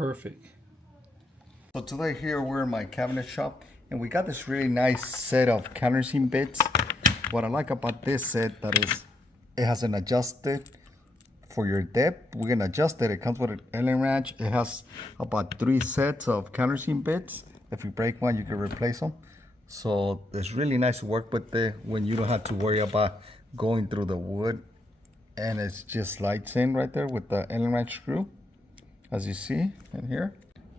perfect. So today here we're in my cabinet shop and we got this really nice set of countersink bits. What I like about this set that is it has an adjusted for your depth. We can adjust it. It comes with an Allen wrench. It has about 3 sets of countersink bits. If you break one, you can replace them. So it's really nice to work with it when you don't have to worry about going through the wood, and it just slides in right there with the Allen wrench screw, as you see in here.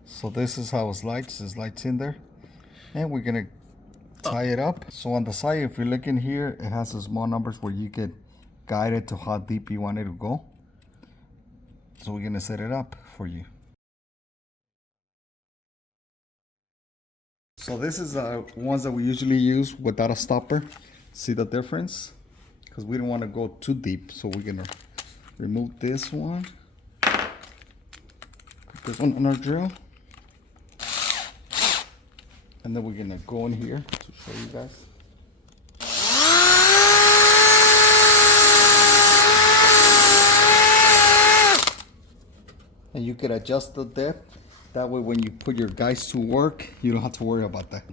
So this is how it slides. It slides in there, and we're gonna tie it up. So on the side, if you look in here, it has the small numbers where you can guide it to how deep you want it to go. So we're gonna set it up for you. So this is the ones that we usually use without a stopper. See the difference? Because we don't want to go too deep. So we're gonna remove this one. Put this one on our drill. And then we're gonna go in here to show you guys. And you can adjust the depth. That way when you put your guys to work, you don't have to worry about that.